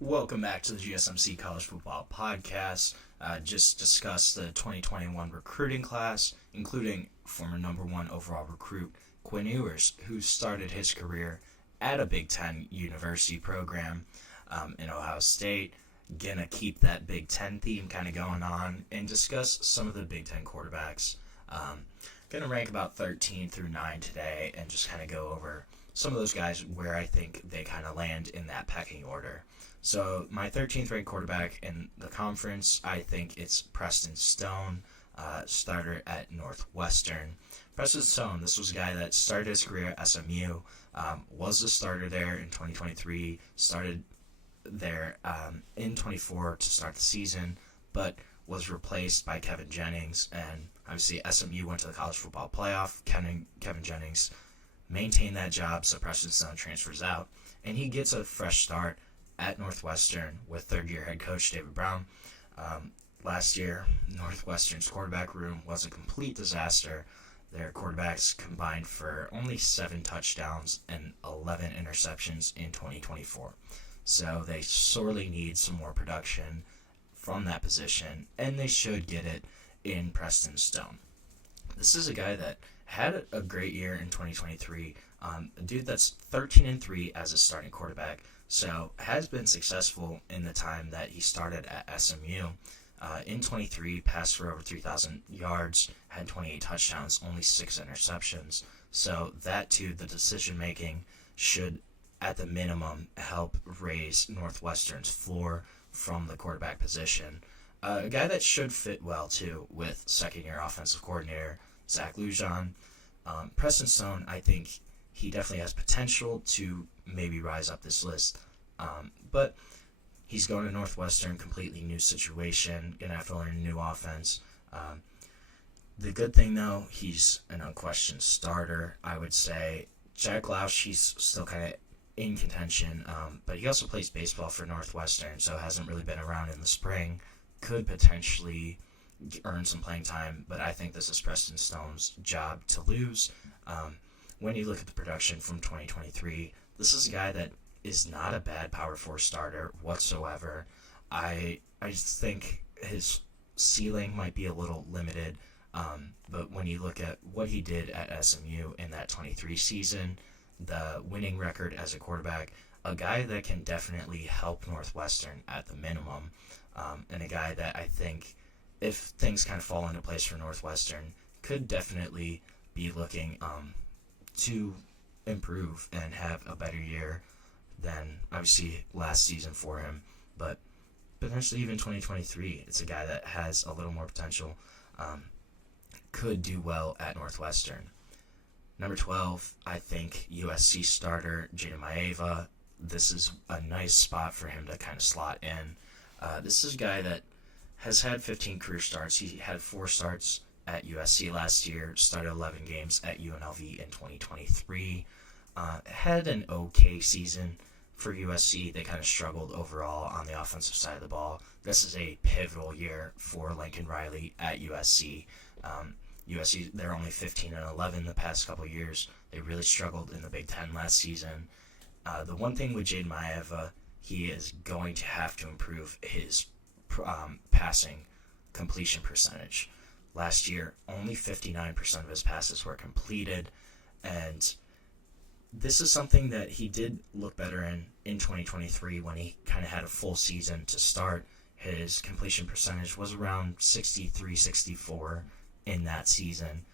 Welcome back to the GSMC College Football Podcast. Just discussed the 2021 recruiting class, including former number one overall recruit Kienholz, who started his career at a Big Ten university program in Ohio State. Gonna keep that Big Ten theme kind of going on and discuss some of the Big Ten quarterbacks. Gonna rank about 13 through 9 today and just kind of go over some of those guys where I think they kind of land in that pecking order. So my 13th ranked quarterback in the conference, I think it's Preston Stone, starter at Northwestern. Preston Stone, this was a guy that started his career at SMU, was the starter there in 2023, started there in 24 to start the season, but was replaced by Kevin Jennings, and obviously SMU went to the college football playoff. Kevin Jennings maintained that job, so Preston Stone transfers out, and he gets a fresh start at Northwestern with third-year head coach David Brown. Last year, Northwestern's quarterback room was a complete disaster. Their quarterbacks combined for only 7 touchdowns and 11 interceptions in 2024. So they sorely need some more production from that position, and they should get it in Preston Stone. This is a guy that had a great year in 2023. A dude that's 13-3 as a starting quarterback. So has been successful in the time that he started at SMU. In 23, passed for over 3,000 yards, had 28 touchdowns, only 6 interceptions. So that too, the decision making should, at the minimum, help raise Northwestern's floor from the quarterback position. A guy that should fit well too with second-year offensive coordinator Zach Lujan. Preston Stone, I think he definitely has potential to maybe rise up this list. But he's going to Northwestern, completely new situation, going to have to learn a new offense. The good thing, though, he's an unquestioned starter, I would say. Jack Lausch, he's still kind of in contention, but he also plays baseball for Northwestern, so hasn't really been around in the spring. Could potentially earn some playing time, but I think this is Preston Stone's job to lose. When you look at the production from 2023, this is a guy that is not a bad Power 4 starter whatsoever. I just think his ceiling might be a little limited, but when you look at what he did at SMU in that 23 season, the winning record as a quarterback, a guy that can definitely help Northwestern at the minimum, and a guy that I think, if things kind of fall into place for Northwestern, could definitely be looking to improve and have a better year than obviously last season for him, but potentially even 2023. It's a guy that has a little more potential, could do well at Northwestern. Number 12, I think USC starter Jayden Maiava. This is a nice spot for him to kind of slot in. This is a guy that has had 15 career starts. He had 4 starts at USC last year, started 11 games at UNLV in 2023. Had an okay season for USC. They kind of struggled overall on the offensive side of the ball. This is a pivotal year for Lincoln Riley at USC. USC, they're only 15-11 the past couple years. They really struggled in the Big Ten last season. The one thing with Jayden Maiava, he is going to have to improve his passing completion percentage. Last year, only 59% of his passes were completed, and this is something that he did look better in 2023 when he kind of had a full season to start. His completion percentage was around 63-64 in that season.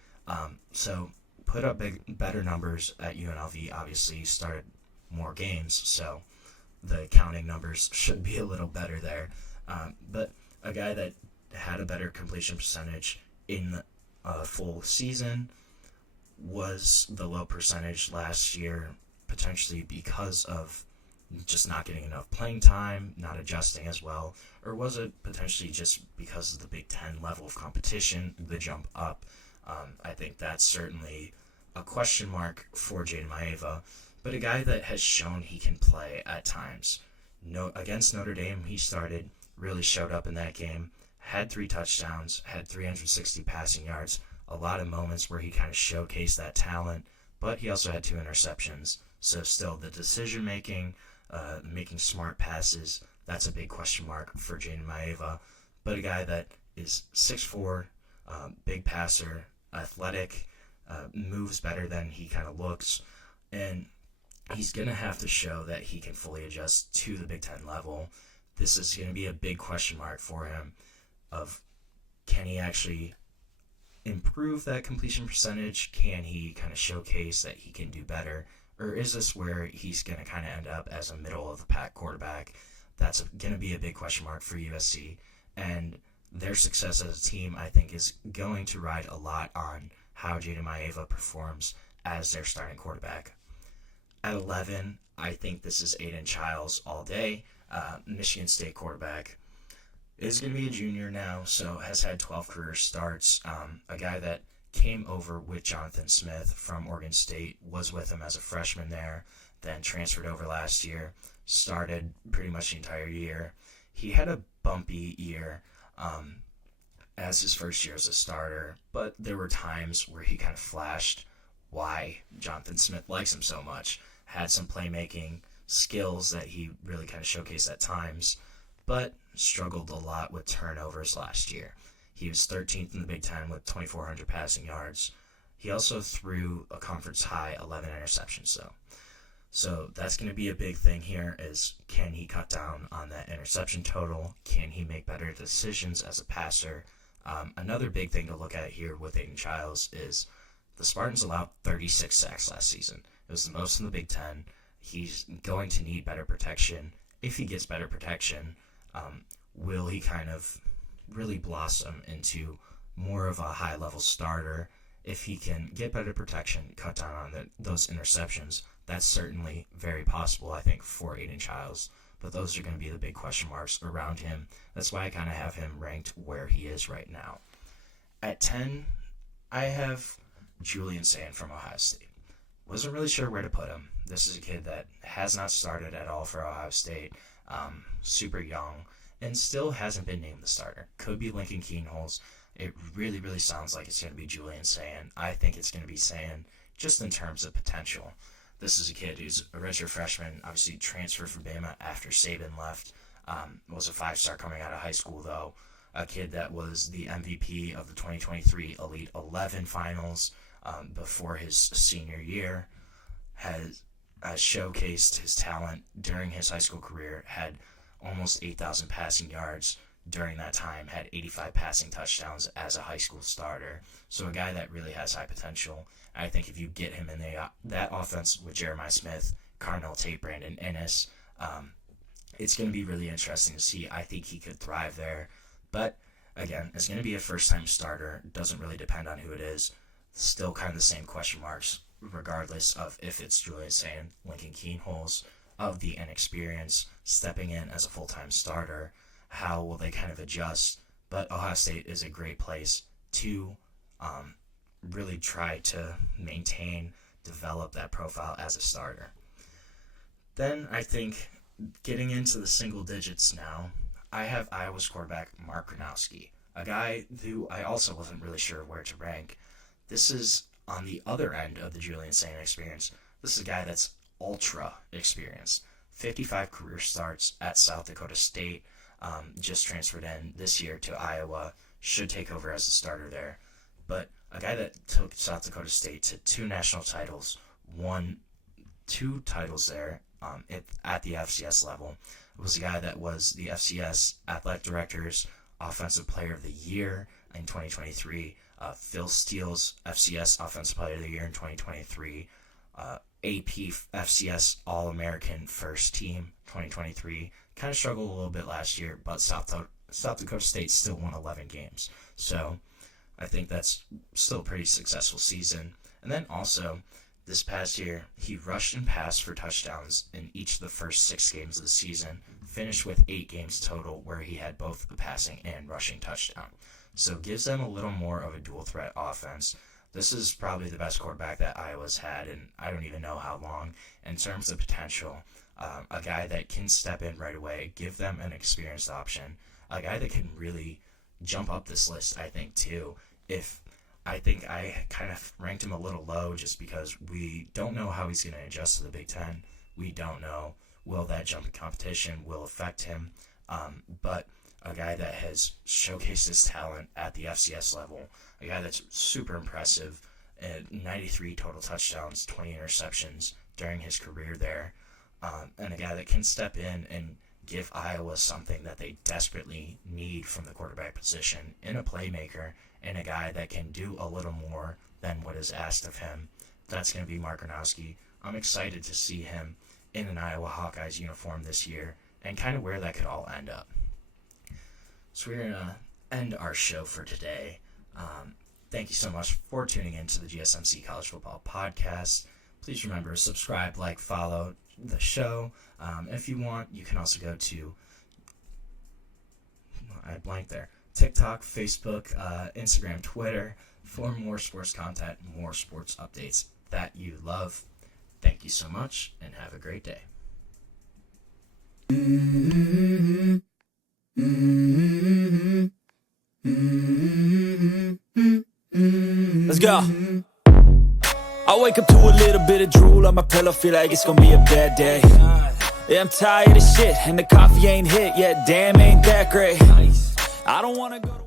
So put up better numbers at UNLV. Obviously, he started more games, so the counting numbers should be a little better there. But a guy that had a better completion percentage in a full season was the low percentage last year, potentially because of just not getting enough playing time, not adjusting as well, or was it potentially just because of the Big Ten level of competition, the jump up? I think that's certainly a question mark for Jayden Maiava, but a guy that has shown he can play at times. Against Notre Dame, he started, really showed up in that game, had 3 touchdowns, had 360 passing yards, a lot of moments where he kind of showcased that talent, but he also had 2 interceptions. So still the decision-making, making smart passes, That's a big question mark for Jayden Maiava. But a guy that is 6'4", big passer, athletic, moves better than he kind of looks, and he's going to have to show that he can fully adjust to the Big Ten level. This is going to be a big question mark for him of, can he actually improve that completion percentage? Can he kind of showcase that he can do better? Or is this where he's going to kind of end up as a middle-of-the-pack quarterback? That's going to be a big question mark for USC. And their success as a team, I think, is going to ride a lot on how Jayden Maiava performs as their starting quarterback. At 11, I think this is Aidan Chiles all day, Michigan State quarterback. Is going to be a junior now, so has had 12 career starts. A guy that came over with Jonathan Smith from Oregon State, was with him as a freshman there, then transferred over last year, started pretty much the entire year. He had a bumpy year as his first year as a starter, but there were times where he kind of flashed why Jonathan Smith likes him so much. Had some playmaking skills that he really kind of showcased at times, but struggled a lot with turnovers last year. He was 13th in the Big Ten with 2,400 passing yards. He also threw a conference high 11 interceptions, though. So that's going to be a big thing here is, can he cut down on that interception total? Can he make better decisions as a passer? Another big thing to look at here with Aidan Chiles is the Spartans allowed 36 sacks last season. It was the most in the Big Ten. He's going to need better protection. If he gets better protection, will he kind of really blossom into more of a high-level starter? If he can get better protection, cut down on those interceptions, that's certainly very possible, I think, for Aidan Chiles. But those are going to be the big question marks around him. That's why I kind of have him ranked where he is right now. At 10, I have Julian Sayin from Ohio State. Wasn't really sure where to put him. This is a kid that has not started at all for Ohio State, super young, and still hasn't been named the starter. Could be Lincoln Kienholz. It really, really sounds like it's going to be Julian Sayin. I think it's going to be Sayin just in terms of potential. This is a kid who's a redshirt freshman, obviously transferred from Bama after Saban left. Was a 5-star coming out of high school, though. A kid that was the MVP of the 2023 Elite 11 finals before his senior year. Has showcased his talent during his high school career, had almost 8,000 passing yards during that time, had 85 passing touchdowns as a high school starter. So a guy that really has high potential. I think if you get him in that offense with Jeremiah Smith, Carnell Tate, Brandon Ennis, it's going to be really interesting to see. I think he could thrive there. But again, it's going to be a first-time starter. Doesn't really depend on who it is. Still kind of the same question marks, regardless of if it's Julian Sayin, Lincoln Kienholz, of the inexperience, stepping in as a full-time starter. How will they kind of adjust? But Ohio State is a great place to really try to maintain, develop that profile as a starter. Then I think getting into the single digits now, I have Iowa's quarterback Mark Gronowski, a guy who I also wasn't really sure where to rank. This is on the other end of the Julian Sayin experience. This is a guy that's ultra experienced. 55 career starts at South Dakota State. Just transferred in this year to Iowa. Should take over as a starter there. But a guy that took South Dakota State to 2 national titles, won 2 titles there at the FCS level. It was a guy that was the FCS Athletic Director's Offensive Player of the Year in 2023. Phil Steele's FCS Offensive Player of the Year in 2023. AP FCS All-American First Team 2023. Kind of struggled a little bit last year, but South Dakota State still won 11 games. So I think that's still a pretty successful season. And then also, this past year, he rushed and passed for touchdowns in each of the first 6 games of the season, finished with 8 games total where he had both a passing and rushing touchdown. So gives them a little more of a dual-threat offense. This is probably the best quarterback that Iowa's had, and I don't even know how long. In terms of potential, a guy that can step in right away, give them an experienced option, a guy that can really jump up this list, I think, too. I think I kind of ranked him a little low just because we don't know how he's going to adjust to the Big Ten. We don't know will that jumping competition will affect him. But a guy that has showcased his talent at the FCS level, a guy that's super impressive, 93 total touchdowns, 20 interceptions during his career there, and a guy that can step in and give Iowa something that they desperately need from the quarterback position in a playmaker, and a guy that can do a little more than what is asked of him. That's going to be Mark Gronowski. I'm excited to see him in an Iowa Hawkeyes uniform this year and kind of where that could all end up. So we're going to end our show for today. Thank you so much for tuning in to the GSMC College Football Podcast. Please remember, subscribe, like, follow the show. If you want, you can also go to, I blanked there, TikTok, Facebook, Instagram, Twitter, for more sports content, more sports updates that you love. Thank you so much, and have a great day. Let's go. I wake up to a little bit of drool on my pillow, feel like it's gonna be a bad day. Yeah, I'm tired of shit, and the coffee ain't hit yet, damn, ain't that great. I don't wanna go to